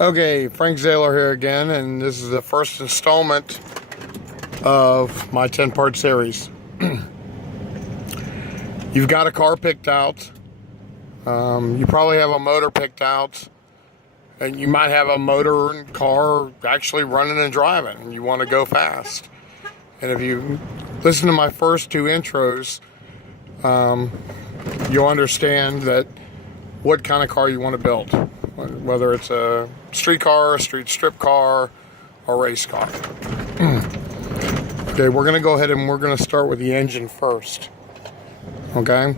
Okay, Frank Zaylor here again, and this is the first installment of my 10-part series. You've got a car picked out. You probably have a motor picked out, and you might have a motor and car actually running and driving, and you want to go fast. And if you listen to my first two intros, you'll understand that what kind of car you want to build, whether it's a street car, a street strip car, or race car. Okay, we're going to go ahead and we're going to start with the engine first. Okay?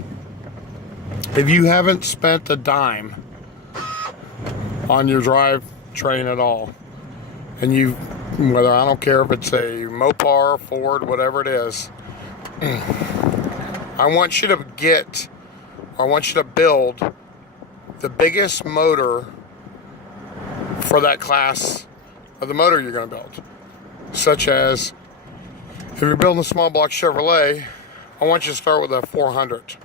If you haven't spent a dime on your drivetrain at all, and whether I don't care if it's a Mopar, Ford, whatever it is, I want you to build the biggest motor for that class of the motor you're going to build. Such as, if you're building a small block Chevrolet, I want you to start with a 400.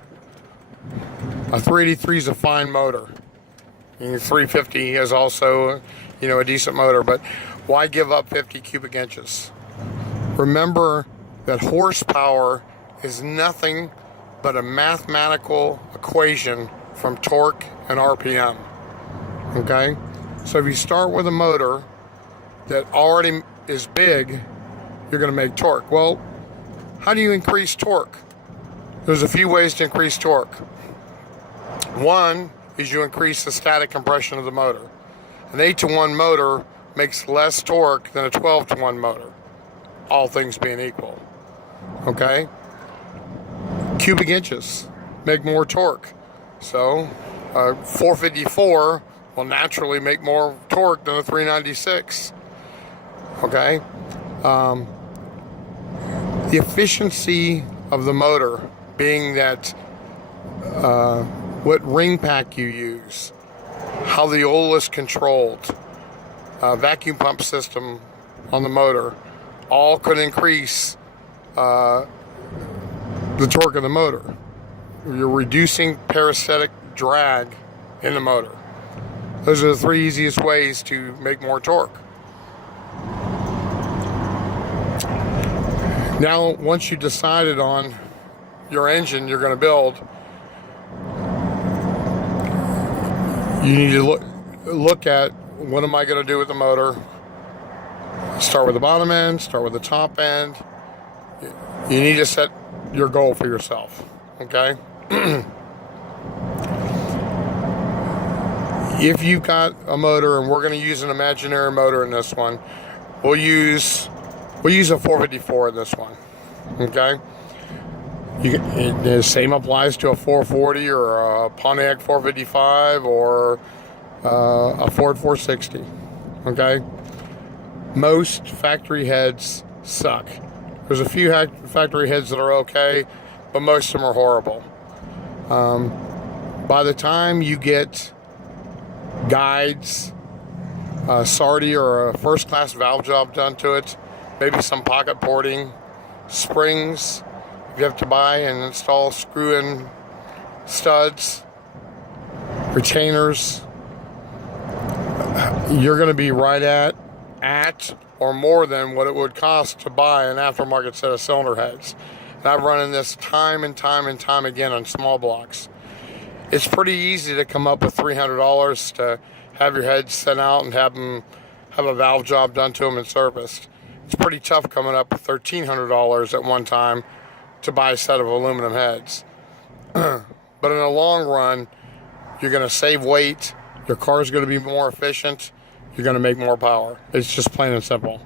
A 383 is a fine motor. And 350 is also, a decent motor, but why give up 50 cubic inches? Remember that horsepower is nothing but a mathematical equation from torque and RPM. Okay? So if you start with a motor that already is big, you're going to make torque. Well, how do you increase torque? There's a few ways to increase torque. One is you increase the static compression of the motor. An 8-to-1 motor makes less torque than a 12-to-1 motor, all things being equal. Okay? Cubic inches make more torque. So, 454 will naturally make more torque than a 396. Okay? The efficiency of the motor being that what ring pack you use, how the oil is controlled, vacuum pump system on the motor, all could increase the torque of the motor. You're reducing parasitic drag in the motor. Those are the three easiest ways to make more torque. Now, once you decided on your engine you're going to build, you need to look at, what am I going to do with the motor? Start with the bottom end, start with the top end. You need to set your goal for yourself, okay? If you've got a motor, and we're going to use an imaginary motor in this one, we'll use a 454 in this one, okay? The same applies to a 440 or a Pontiac 455 or a Ford 460, okay? Most factory heads suck. There's a few factory heads that are okay, but most of them are horrible. By the time you get guides, Sardi or a first-class valve job done to it, maybe some pocket porting, springs, you have to buy and install screw-in studs, retainers, you're going to be right at or more than what it would cost to buy an aftermarket set of cylinder heads. And I've run in this time and time again on small blocks. It's pretty easy to come up with $300 to have your heads sent out and have a valve job done to them and serviced. It's pretty tough coming up with $1,300 at one time to buy a set of aluminum heads. But in the long run, you're going to save weight, your car's going to be more efficient, you're going to make more power. It's just plain and simple.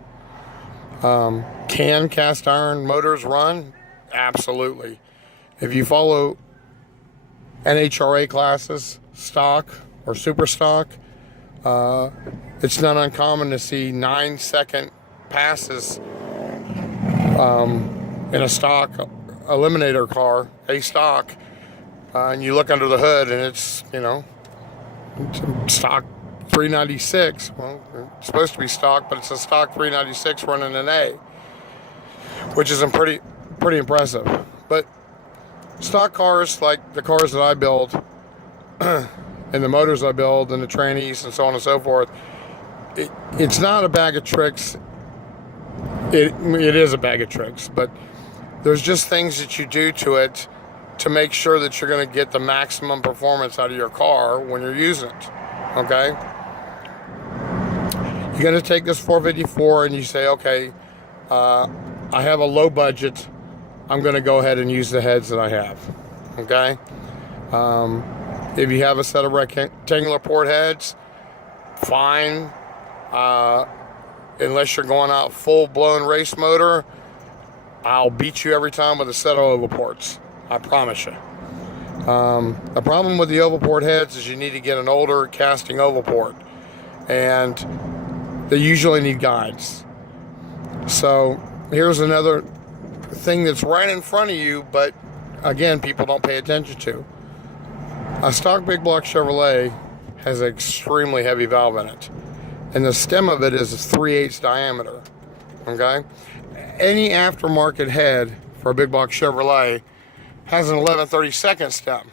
Can cast iron motors run? Absolutely. If you follow NHRA classes, stock or super stock, it's not uncommon to see 9-second passes in a stock eliminator car, and you look under the hood and it's stock 396. Well, it's supposed to be stock, but it's a stock 396 running an A, which is pretty impressive. But stock cars, like the cars that I build, and the motors I build, and the trannies, and so on and so forth, it's not a bag of tricks. It is a bag of tricks, but there's just things that you do to it to make sure that you're going to get the maximum performance out of your car when you're using it. Okay? You're going to take this 454 and you say, okay, I have a low budget. I'm going to go ahead and use the heads that I have. Okay? If you have a set of rectangular port heads, fine. Unless you're going out full-blown race motor, I'll beat you every time with a set of oval ports. I promise you. The problem with the oval port heads is you need to get an older casting oval port, and they usually need guides. So here's another thing that's right in front of you, but again, people don't pay attention to. A stock big block Chevrolet has an extremely heavy valve in it, and the stem of it is 3/8 diameter. Okay? Any aftermarket head for a big block Chevrolet has an 11/32 stem,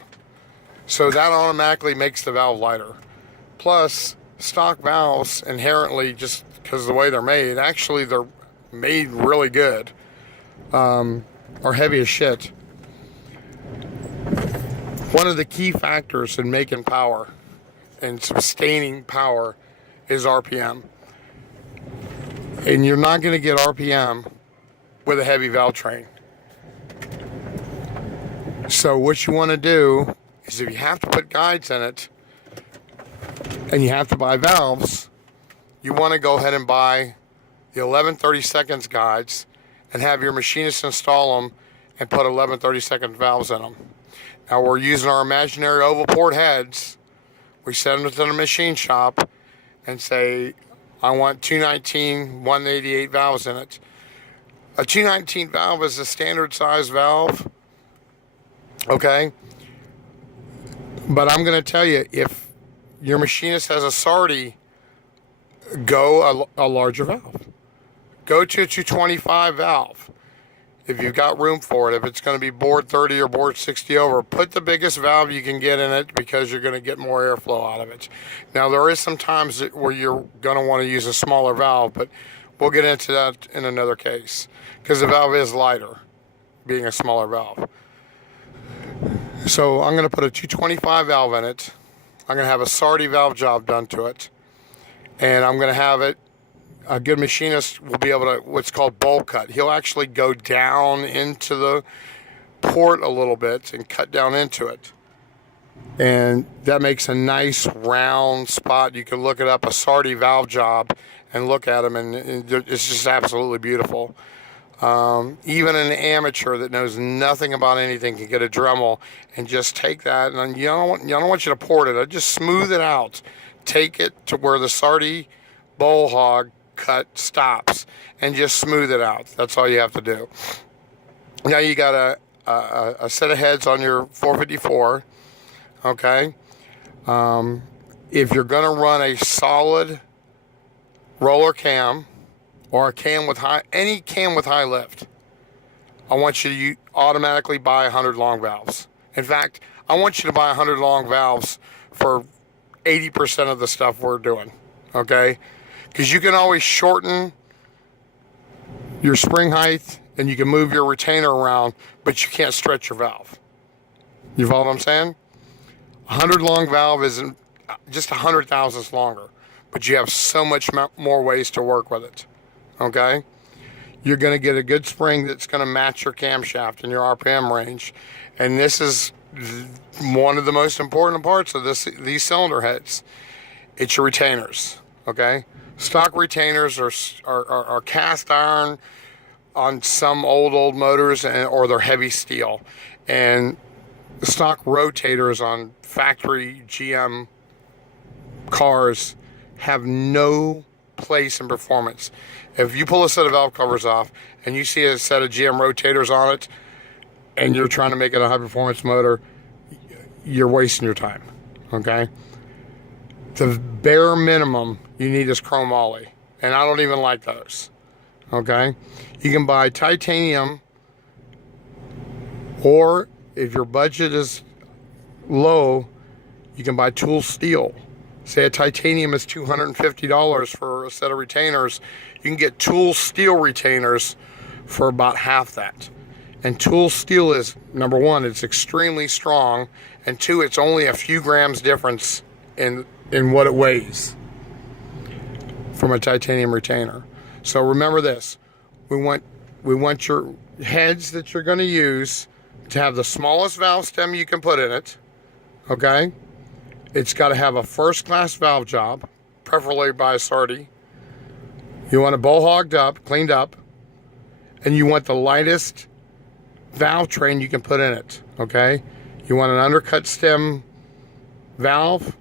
so that automatically makes the valve lighter. Plus, stock valves inherently, just because of the way they're made, actually they're made really good, are heavy as shit. One of the key factors in making power and sustaining power is RPM. And you're not going to get RPM with a heavy valve train. So what you want to do is, if you have to put guides in it and you have to buy valves, you want to go ahead and buy the 11/32 guides and have your machinist install them and put 11/32 valves in them. Now we're using our imaginary oval port heads. We send them to the machine shop and say, I want 219 188 valves in it. A 219 valve is a standard size valve. Okay? But I'm going to tell you, if your machinist has a Sardi, go a larger valve. Go to a 225 valve if you've got room for it. If it's going to be board 30 or board 60 over, put the biggest valve you can get in it, because you're going to get more airflow out of it. Now, there is some times where you're going to want to use a smaller valve, but we'll get into that in another case, because the valve is lighter, being a smaller valve. So I'm going to put a 225 valve in it. I'm going to have a Sardi valve job done to it, and I'm going to have it. A good machinist will be able to, what's called bowl cut. He'll actually go down into the port a little bit and cut down into it. And that makes a nice round spot. You can look it up, a Sardi valve job, and look at them, and it's just absolutely beautiful. Even an amateur that knows nothing about anything can get a Dremel and just take that, and you don't want you to port it. I just smooth it out. Take it to where the Sardi bowl hog cut stops and just smooth it out. That's all you have to do. Now you got a set of heads on your 454. Okay. If you're going to run a solid roller cam or a cam with any cam with high lift, I want you to automatically buy 100 long valves. In fact, I want you to buy 100 long valves for 80% of the stuff we're doing. Okay. Because you can always shorten your spring height and you can move your retainer around, but you can't stretch your valve. You follow what I'm saying? 100 long valve isn't just 100 thousandths longer, but you have so much more ways to work with it. Okay? You're going to get a good spring that's going to match your camshaft and your RPM range. And this is one of the most important parts of these cylinder heads. It's your retainers. Okay? Stock retainers are cast iron on some old motors, or they're heavy steel. And stock rotators on factory GM cars have no place in performance. If you pull a set of valve covers off and you see a set of GM rotators on it and you're trying to make it a high performance motor, you're wasting your time. Okay? The bare minimum you need is chromoly, and I don't even like those. Okay? You can buy titanium, or if your budget is low, you can buy tool steel. Say a titanium is $250 for a set of retainers. You can get tool steel retainers for about half that. And tool steel is, number one, it's extremely strong, and two, it's only a few grams difference in what it weighs from a titanium retainer. So remember this, we want your heads that you're going to use to have the smallest valve stem you can put in it, okay? It's got to have a first-class valve job, preferably by a Sardi. You want it bowl hogged up, cleaned up, and you want the lightest valve train you can put in it, okay? You want an undercut stem valve.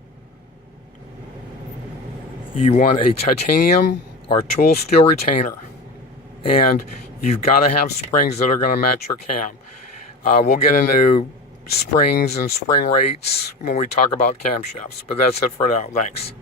You want a titanium or tool steel retainer. And you've got to have springs that are going to match your cam. We'll get into springs and spring rates when we talk about camshafts, but that's it for now. Thanks.